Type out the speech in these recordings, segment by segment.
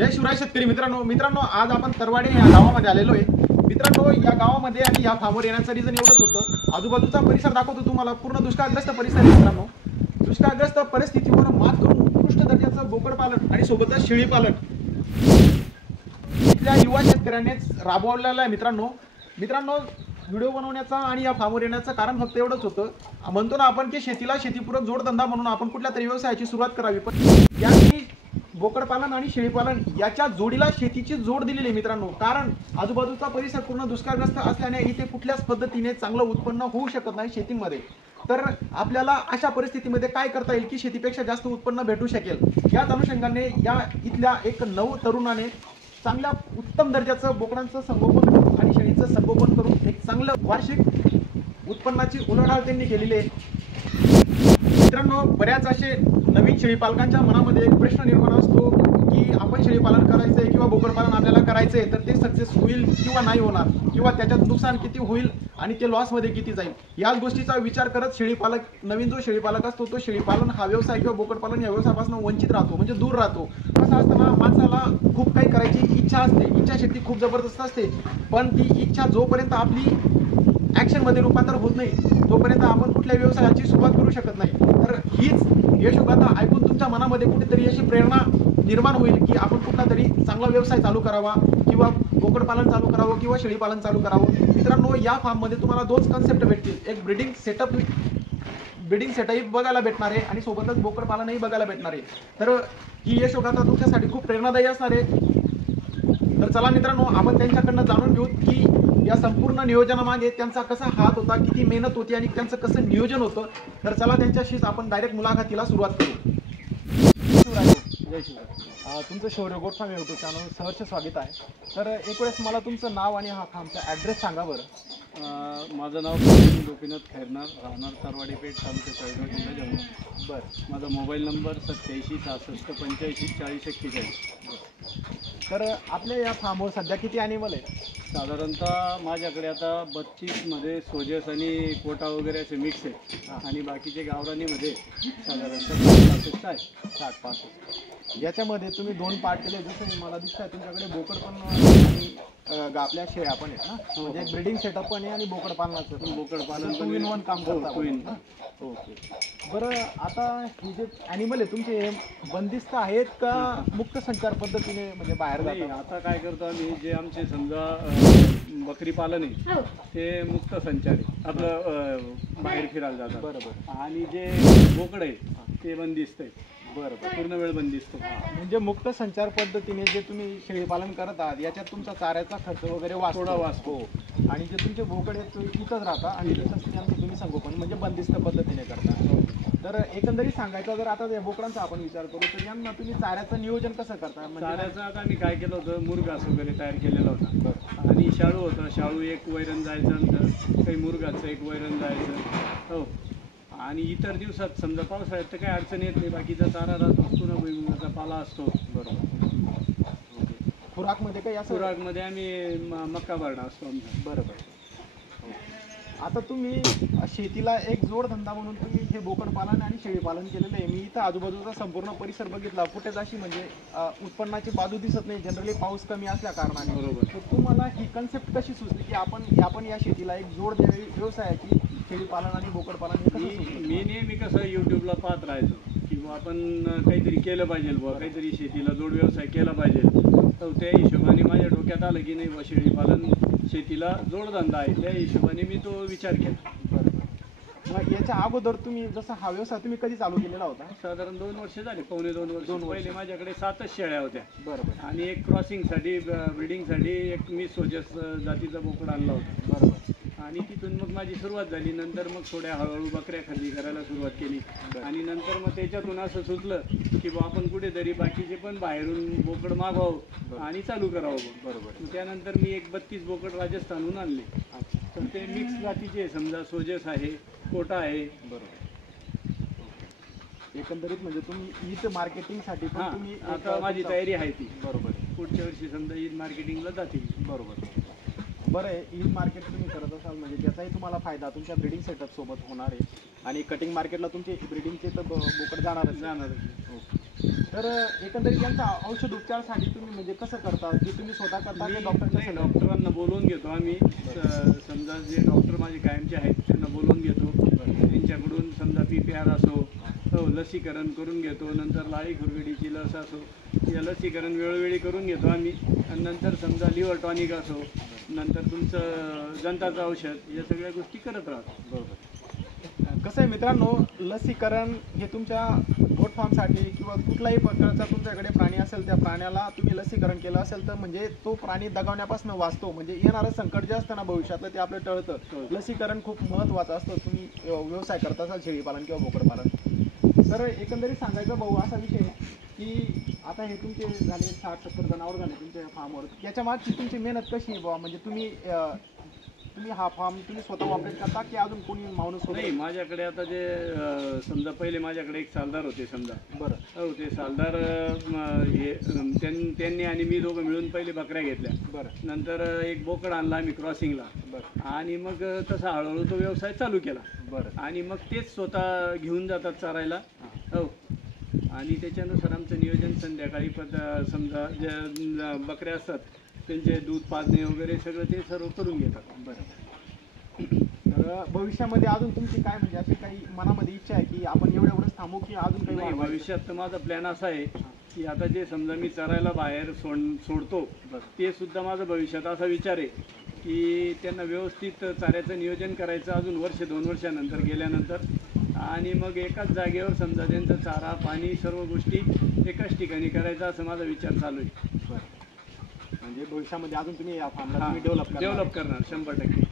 जय शिवराय शेतकरी मित्रांनो आज आपण तरवाडे या गावामध्ये आलेलो आहे। मित्रांनो या गावामध्ये आणि या फार्मवर येण्याचं रिझन एवढंच होतं, आजूबाजूचा परिसर दाखवतो तुम्हाला, पूर्ण दुष्काळग्रस्त परिसर आहे मित्रांनो। दुष्काळग्रस्त परिस्थितीवर मात करून उत्कृष्ट दर्जाचं बोकड पालन आणि सोबतच शेळी पालन इथल्या युवा शेतकऱ्यांनीच राबवलेलं आहे मित्रांनो। व्हिडिओ बनवण्याचा आणि या फार्मवर येण्याचं कारण फक्त एवढंच होतं, म्हणतो ना आपण की शेतीला शेतीपूरक जोडधंदा म्हणून आपण कुठल्या तरी व्यवसायाची सुरुवात करावी, पण यांनी बोकड पालन आणि शेळी पालन याच्या जोडीला शेतीची जोड दिलेली आहे मित्रांनो। कारण आजूबाजूचा परिसर पूर्ण दुष्काळग्रस्त असल्याने इथे कुठल्याच पद्धतीने चांगलं उत्पन्न होऊ शकत नाही शेतीमध्ये। तर आपल्याला अशा परिस्थितीमध्ये काय करता येईल की शेतीपेक्षा जास्त उत्पन्न भेटू शकेल, याच अनुषंगाने या इथल्या एक नव तरुणाने चांगल्या उत्तम दर्जाचं बोकडांचं संगोपन आणि शेळीचं संगोपन करून एक चांगलं वार्षिक उत्पन्नाची उलाढाल त्यांनी केलेली आहे मित्रांनो। बऱ्याच असे नवीन शेळी पालकांच्या मनामध्ये एक प्रश्न निर्माण असतो की आपण शेळी पालन करायचंय किंवा बोकड पालन आपल्याला करायचंय, तर ते सक्सेस होईल किंवा नाही होणार, किंवा त्याच्यात नुकसान किती होईल आणि ते लॉस मध्ये किती जाईल, याच गोष्टीचा विचार करत शेळी पालक, नवीन जो शेळी पालक असतो तो शेळी पालन हा व्यवसाय किंवा बोकड पालन या व्यवसायापासून वंचित राहतो, म्हणजे दूर राहतो। कसं असताना माणसाला खूप काही करायची इच्छा असते, इच्छाशक्ती खूप जबरदस्त असते, पण ती इच्छा जोपर्यंत आपली ऍक्शन मध्ये रूपांतर होत नाही तोपर्यंत आपण कुठल्या व्यवसायाची सुरुवात करू शकत नाही। तर हीच यशोगाथा ऐकून तुमच्या मनामध्ये कुठेतरी अशी प्रेरणा निर्माण होईल की आपण कुठला तरी चांगला व्यवसाय चालू करावा, किंवा बोकड पालन चालू करावं किंवा शेळी पालन चालू करावं। मित्रांनो या फार्म मध्ये तुम्हाला दोन कन्सेप्ट भेटतील, एक ब्रीडिंग सेटअप बघायला भेटणार आहे आणि सोबतच बोकड पालनही बघायला भेटणार आहे। तर ही यशोगाथा तुमच्यासाठी खूप प्रेरणादायी असणार आहे। तर चला मित्रांनो आपण त्यांच्याकडनं जाणून घेऊ की या संपूर्ण नियोजनामागे त्यांचा कसा हात होता, किती मेहनत होती आणि त्यांचं कसं नियोजन होतं। तर चला त्यांच्याशीच आपण डायरेक्ट मुलाखतीला सुरुवात करू। जय शिवराय। तुमचं शौर्य गोट फार्म यूट्यूब चॅनल सहर्ष स्वागत आहे। तर एक वेळेस मला तुमचं नाव आणि हा फार्मचा ॲड्रेस सांगा बरं। माझं नाव गोपीनाथ खैरनार, राहणार तरवाडी पेठ, तालुका चाळीसगाव, जिल्हा जालना। बरं, माझा मोबाईल नंबर 87 66 85 40 41। तर आपल्या या फार्मवर सध्या किती ॲनिमल आहे? साधारणतः माझ्याकडे आता 32मध्ये सोजस आणि कोटा वगैरे असे मिक्स आहे, आणि बाकीचे गावरानीमध्ये साधारणतः 60 आहे, 60-65। याच्यामध्ये तुम्ही दोन पार्ट केले, जसं मला दिसत आहे तुमच्याकडे बोकड पण आणि आपल्या शेळ्या पण आहेत ना, म्हणजे एक ब्रीडिंग सेटअप पण आहे आणि बोकड पालनाचं बोकड पालन टू इन वन काम करता। ओके, बरं आता हे जे ॲनिमल आहे तुमचे हे बंदिस्त आहेत का मुक्त संचार पद्धतीने म्हणजे बाहेर नाही? जातात? आता काय करतो आम्ही, जे आमचे समजा बकरी पालन आहे ते मुक्त संचार आहे, आपलं बाहेर फिरायला जातात। बरोबर। आणि जे बोकड आहे ते बंदिस्त आहे, बरोबर, पूर्ण वेळ बंदिस्त। म्हणजे मुक्त संचार पद्धतीने जे तुम्ही शेळी पालन करत आहात याच्यात तुमचा चाऱ्याचा खर्च वगैरे थोडा वाचतो, आणि जे तुमचे बोकड आहेत ते इथंच राहता आणि तिथंच त्यांचं तुम्ही संगोपन म्हणजे बंदिस्त पद्धतीने करता। तर एकंदरीत सांगायचं जर आता या बोकडांचा आपण विचार करू तर यांना तुम्ही चाऱ्याचं नियोजन कसं करता? चाऱ्याचं आता आम्ही काय केलं होतं, मुरघास वगैरे तयार केलेला होता, आणि शाळू होतं, शाळू एक वैरण जायचं, नंतर काही मुरघाचं एक वैरण जायचं हो। आणि इतर दिवसात समजा पावसाळ्यात तर काही अडचण येत नाही, बाकीचा चारा राहतो, पुन्हा भुईमुगाचा पाला असतो। बरोबर। खुराकमध्ये काही असं? खुराकमध्ये आम्ही मक्का भरणा असतो आमचा। बरोबर। आता तुम्ही शेतीला एक जोडधंदा म्हणून तुम्ही हे बोकड पालन आणि शेळी पालन केलेलं आहे। मी इथं आजूबाजूचा संपूर्ण परिसर बघितला, कुठेच अशी म्हणजे उत्पन्नाची बाजू दिसत नाही, जनरली पाऊस कमी असल्या कारणाने। बरोबर। तर तुम्हाला ही कन्सेप्ट कशी सुचली की आपण या शेतीला एक जोड द्यावी व्यवसायाची, शेळी पालन आणि बोकड पालन हे कसं सुचलं? मी नेहमी कसं यूट्यूबला पाहत राहायचो किंवा आपण काहीतरी केलं पाहिजे बुवा, काहीतरी शेतीला जोड व्यवसाय केला पाहिजे। तर त्या हिशोबाने माझ्या डोक्यात आलं की नाही बुवा, शेळी पालन शेतीला जोडधंदा आहे, त्या हिशोबाने मी तो विचार केला। बरोबर। मग याच्या अगोदर तुम्ही जसा हा व्यवसाय तुम्ही कधी चालू केलेला होता? साधारण 2 वर्ष झाले, पावणे 2 वर्ष। पहिले माझ्याकडे 7च शेळ्या होत्या। बरोबर। आणि एक क्रॉसिंगसाठी, ब्रीडिंगसाठी एक मी सोजस जातीचा बोकड आणला होता। बरोबर। आणि तिथून मग माझी सुरुवात झाली, नंतर मग थोड्या हळूहळू बकऱ्या खरेदी करायला सुरुवात केली, आणि नंतर मग त्याच्यातून असं सुचलं की बा आपण कुठेतरी बाकीचे पण बाहेरून बोकड मागवावं आणि चालू करावं। बरोबर। त्यानंतर मी एक 32 बोकड राजस्थानहून आणले, तर ते मिक्स जातीचे, समजा सोजस आहे, कोटा आहे। बरोबर। एकंदरीत म्हणजे तुम्ही ईद मार्केटिंगसाठी पण तुम्ही आता माझी तयारी आहे ती। बरोबर। पुढच्या वर्षी समजा ईद मार्केटिंगला जातील। बरोबर। बरं आहे, ईद मार्केट तुम्ही करत असाल म्हणजे त्याचाही तुम्हाला फायदा तुमच्या ब्रीडिंग सेटअप सोबत होणार आहे, आणि कटिंग मार्केटला तुमचे ब्रीडिंगचे तर बोकड जाणारच। तर एकंदरीत यांचा औषध उपचारासाठी तुम्ही म्हणजे कसं करता, की तुम्ही स्वतः करता की नाही, डॉक्टर? डॉक्टरांना बोलवून घेतो आम्ही. समजा जे डॉक्टर माझे कायमचे आहेत त्यांना बोलवून घेतो. त्यांच्याकडून समजा PPR असो, हो लसीकरण करून घेतो. नंतर लाळी खुरगडीची लस असो, या लसीकरण वेळोवेळी करून घेतो आम्ही. आणि नंतर समजा लिव्हर टॉनिक असो, नंतर तुमचं जंताचं औषध, या सगळ्या गोष्टी करत राहतो. बरोबर. कसं आहे मित्रांनो, लसीकरण हे तुमच्या गोट फार्मसाठी किंवा कुठलाही प्रकारचा तुमच्याकडे प्राणी असेल त्या प्राण्याला तुम्ही लसीकरण केलं असेल तर म्हणजे तो प्राणी दगावण्यापासून वाचतो. म्हणजे येणारं संकट जे असतं ना भविष्यातलं ते आपलं टळतं. लसीकरण खूप महत्त्वाचं असतं. तुम्ही व्यवसाय करता असाल शेळीपालन किंवा बोकडपालन, तर एकंदरीत सांगायचं भाऊ असा विषय की आता हे तुमचे झाले 60-70 जनावर झाले तुमच्या फार्मवर, याच्या मागची तुमची मेहनत कशी आहे बाबा? म्हणजे तुम्ही हा फार्म तुम्ही स्वतः ऑपरेट करता की अजून कोणी माणूस होता? नाही, माझ्याकडे आता जे समजा पहिले माझ्याकडे एक सालदार होते समजा. बरं. हो, ते सालदार हे त्यांनी आणि मी दोघं मिळून पहिले बकऱ्या घेतल्या. बरं. नंतर एक बोकड आणला आम्ही क्रॉसिंगला. बरं. आणि मग तसा हळूहळू तो व्यवसाय चालू केला. बरं. आणि मग तेच स्वतः घेऊन जातात चारायला. हो. आणि त्याच्यानुसार आमचं नियोजन संध्याकाळी समजा जे बकऱ्या असतात त्यांचे दूध पाजणे वगैरे सगळं ते सर्व करून घेतात. बरं. तर भविष्यामध्ये अजून तुमची काय म्हणजे अशी काही मनामध्ये इच्छा आहे की आपण एवढंच थांबू की अजून काही नाही, वाढवायचं? भविष्यात तर माझा प्लॅन असा आहे की आता जे समजा मी चरायला बाहेर सोडतो ते सुद्धा माझा भविष्यात असा विचार आहे की त्यांना व्यवस्थित चाऱ्याचं नियोजन करायचं अजून 1-2 वर्षानंतर गेल्यानंतर. आणि मग एकाच जागेवर समजा त्यांचा चारा पाणी सर्व गोष्टी एकाच ठिकाणी करायचा असं माझा विचार चालू आहे. म्हणजे भविष्यामध्ये अजून तुम्ही या फार्मला हां, तुम्ही डेव्हलप करणार 100%.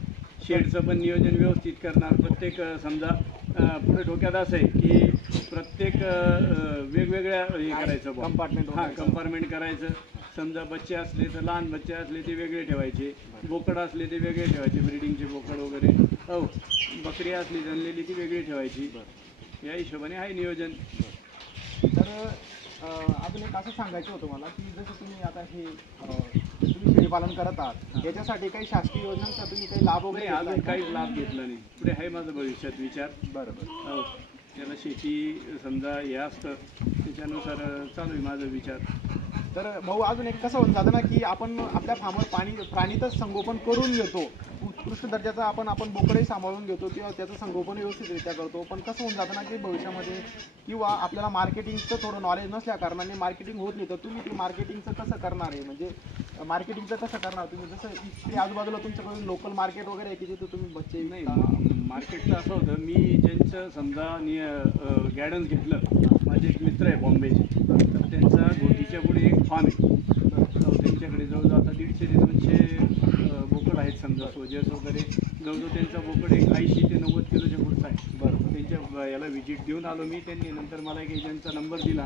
शेडचं पण नियोजन व्यवस्थित करणार. प्रत्येक समजा पुढे डोक्यात असं आहे की प्रत्येक वेगवेगळ्या हे करायचं बुवा. कंपार्टमेंट. हां, कंपार्टमेंट करायचं. समजा बच्चे असले तर लहान बच्चे असले ते वेगळे ठेवायचे, बोकड असले ते वेगळे ठेवायचे, ब्रिडिंगचे बोकड वगैरे. हो, बकरी असली जनलेली ती वेगळी ठेवायची. या हिशोबाने आहे नियोजन. तर अजून एक असं सांगायचं होतं मला की जसं तुम्ही आता हे तुम्ही शेळीपालन करत आहात याच्यासाठी काही शासकीय योजनांचा तुम्ही काही लाभ नाही, वगैरे अजून घेतलाय का? काहीच लाभ घेतला नाही. पुढे आहे माझं भविष्यात विचार. बरोबर. हो, त्याला शेती समजा हे असतं त्याच्यानुसार चालू आहे माझा विचार. तर भाऊ अजून एक कसं होऊन जातं ना की आपण आपल्या फार्मवर प्राणीतच संगोपन करून घेतो, उत्कृष्ट दर्जाचा आपण बोकडे सांभाळून घेतो किंवा त्याचं संगोपन व्यवस्थितरित्या करतो. पण कसं होऊन जातं ना की भविष्यामध्ये किंवा आपल्याला मार्केटिंगचं थोडं नॉलेज नसल्या कारणाने मार्केटिंग होत नाही. तर तुम्ही ते मार्केटिंगचं कसं करणार आहे? म्हणजे मार्केटिंगचं कसं करणार तुम्ही? जसं इथे आजूबाजूला तुमच्याकडून लोकल मार्केट वगैरे आहे की जिथे तुम्ही बच्चे नाही, मार्केटचं असं होतं मी ज्यांचं समजा गायडन्स घेतलं. माझे एक मित्र आहे बॉम्बेचे, तर त्यांचा गोटीच्या पुढे एक फार्म आहे. त्यांच्याकडे जवळजवळ आता 150 ते 200 बोकड आहेत समजा सोजेस वगैरे. जवळजवळ त्यांचा बोकड एक 80 ते 90 किलोच्या पुढचा आहे. बरं. त्यांच्या याला व्हिजिट देऊन आलो मी. त्यांनी नंतर मला एक एजंटचा नंबर दिला.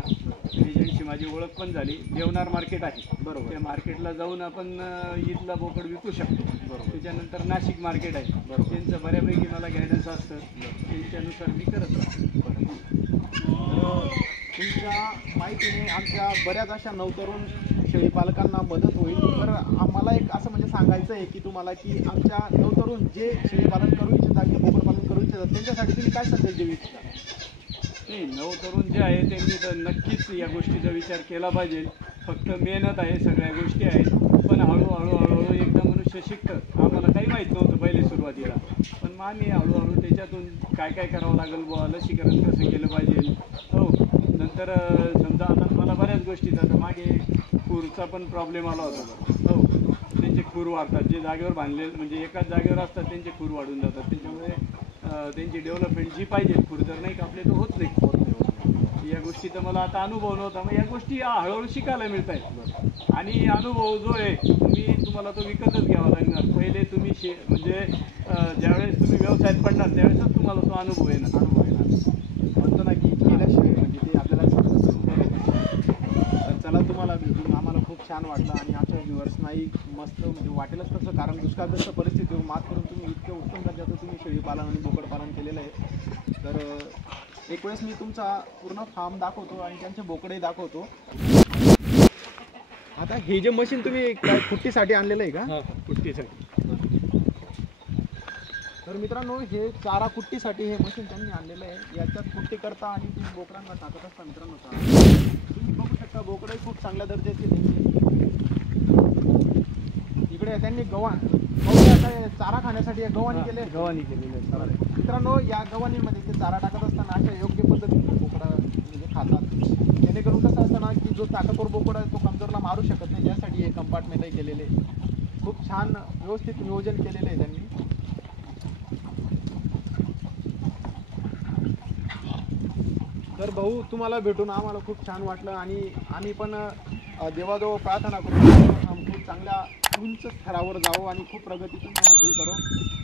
एजंटशी माझी ओळख पण झाली. देवनार मार्केट आहे. बरोबर. त्या मार्केटला जाऊन आपण ईदला बोकड विकू शकतो. बरोबर. त्याच्यानंतर नाशिक मार्केट आहे. बरोबर. त्यांचं बऱ्यापैकी मला गायडन्स असतं. त्यांच्यानुसार मी करत राहतो. तुमच्या माहितीने आमच्या बऱ्याच अशा नवतरुण शेळीपालकांना मदत होईल. तर आम्हाला एक असं म्हणजे सांगायचं आहे की तुम्हाला की आमच्या नवतरुण जे शेळीपालन करू इच्छितात की बोकडपालन करू इच्छितात त्यांच्यासाठी तुम्ही काय संदेश देऊ इच्छिता? नाही, नवतरुण जे आहे त्यांनी तर नक्कीच या गोष्टीचा विचार केला पाहिजे. फक्त मेहनत आहे, सगळ्या गोष्टी आहेत. पण हळूहळू एकदा मनुष्य शिकतं. आम्हाला काही माहीत नव्हतं पहिले सुरुवातीला, पण मग आम्ही हळूहळू त्याच्यातून काय करावं लागेल बुवा, लसीकरण कसं केलं पाहिजे. हो, नंतर समजा आता मला बऱ्याच गोष्टीत आता मागे खूरचा पण प्रॉब्लेम आला होता. हो, त्यांचे खूर वाढतात. जे जागेवर बांधले म्हणजे एकाच जागेवर असतात त्यांचे खूर वाढून जातात. त्याच्यामुळे त्यांची डेव्हलपमेंट जी पाहिजे खूर जर नाही कापले तर होत नाही. या गोष्टीचा मला आता अनुभव नव्हता. मग या गोष्टी हळूहळू शिकायला मिळत आहेत. आणि अनुभव जो आहे तुम्हाला तो विकतच घ्यावा लागणार. पहिले तुम्ही म्हणजे ज्यावेळेस तुम्ही व्यवसायात पडणार त्यावेळेसच तुम्हाला तो अनुभव येणार. म्हणतो ना की केल्याशिवाय म्हणजे ते आपल्याला समजतं. तर चला, तुम्हाला भेटून आम्हाला खूप छान वाटलं आणि आमच्या व्ह्युअर्सनाही मस्त म्हणजे वाटेलच तसं. कारण दुष्काळग्रस्त परिस्थितीवर मात करून तुम्ही इतकं उत्तम दर्जाचं तुम्ही शेळीपालन आणि बोकडपालन केलेलं आहे. तर एक वेळेस मी तुमचा पूर्ण फार्म दाखवतो आणि त्यांचे बोकडे दाखवतो. आता हे जे मशीन तुम्ही काय कुट्टीसाठी आणलेलं आहे का? कुट्टीसाठी. तर मित्रांनो हे चारा कुट्टीसाठी हे मशीन त्यांनी आणलेलं आहे. याच्यात कुट्टी करता आणि ती बोकडांना टाकत असता मित्रांनो चारा. तुम्ही बघू शकता बोकडे खूप चांगल्या दर्जाचे त्यांची. इकडे त्यांनी चारा खाण्यासाठी गव्हाणी केले. गव्हाणी केलेली आहे चारा. मित्रांनो या गव्हाणीमध्ये ते चारा टाकत असताना अशा योग्य पद्धतीने बोकडा म्हणजे खातात, जेणेकरून कसं असतं ना की जो ताकदवर बोकड आहे तो कमजोरला मारू शकत नाही. यासाठी हे कंपार्टमेंटही केलेले खूप छान व्यवस्थित नियोजन केलेलं आहे त्यांनी. तर भाऊ तुम्हाला भेटून आम्हाला खूप छान वाटलं आणि आम्ही पण देवाजवळ प्रार्थना करू खूप चांगल्या उंच स्तरावर जाऊ आणि खूप प्रगती तुम्ही हासिल करो.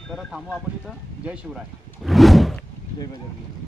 तर थांबू आपण इथं. जय शिवराय. जय बजरंगी.